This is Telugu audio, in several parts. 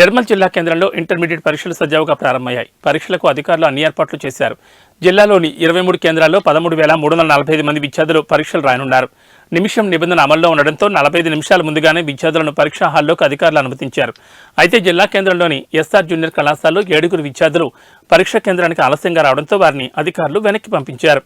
నిర్మల్ జిల్లా కేంద్రంలో ఇంటర్మీడియట్ పరీక్షలు సజావుగా ప్రారంభమయ్యాయి. పరీక్షలకు అధికారులు అన్ని ఏర్పాట్లు చేశారు. జిల్లాలోని 23 కేంద్రాల్లో 13,345 మంది విద్యార్థులు పరీక్షలు రాయనున్నారు. నిమిషం నిబంధన అమల్లో ఉండడంతో 45 నిమిషాల ముందుగానే విద్యార్థులను పరీక్షా హాల్లోకి అధికారులు అనుమతించారు. అయితే జిల్లా కేంద్రంలోని ఎస్ఆర్ జూనియర్ కళాశాలలో 7 విద్యార్థులు పరీక్షా కేంద్రానికి ఆలస్యంగా రావడంతో వారిని అధికారులు వెనక్కి పంపించారు.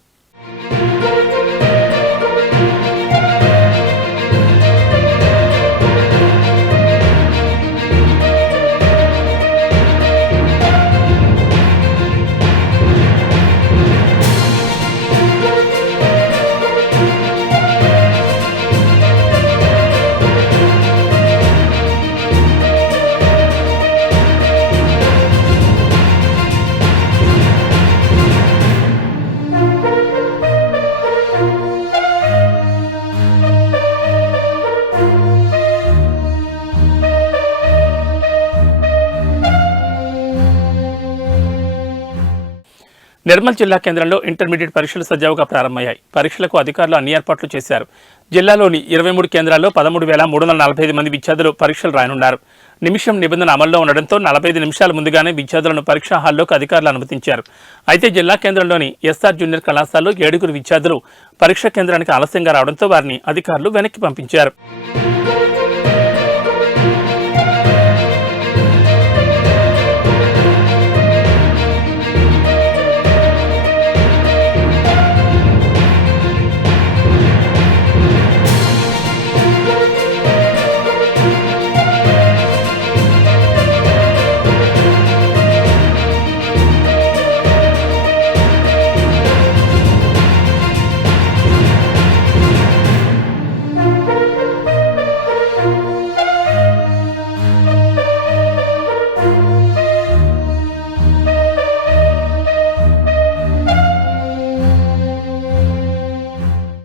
నిర్మల్ జిల్లా కేంద్రంలో ఇంటర్మీడియట్ పరీక్షలు సజావుగా ప్రారంభమయ్యాయి. పరీక్షలకు అధికారులు అన్ని ఏర్పాట్లు చేశారు. జిల్లాలోని 23 కేంద్రాల్లో 13,345 మంది విద్యార్థులు పరీక్షలు రాయనున్నారు. నిమిషం నిబంధన అమల్లో ఉండడంతో 45 నిమిషాల ముందుగానే విద్యార్థులను పరీక్షా హాల్లోకి అధికారులు అనుమతించారు. అయితే జిల్లా కేంద్రంలోని ఎస్ఆర్ జూనియర్ కళాశాలలో 7 విద్యార్థులు పరీక్షా కేంద్రానికి ఆలస్యంగా రావడంతో వారిని అధికారులు వెనక్కి పంపించారు.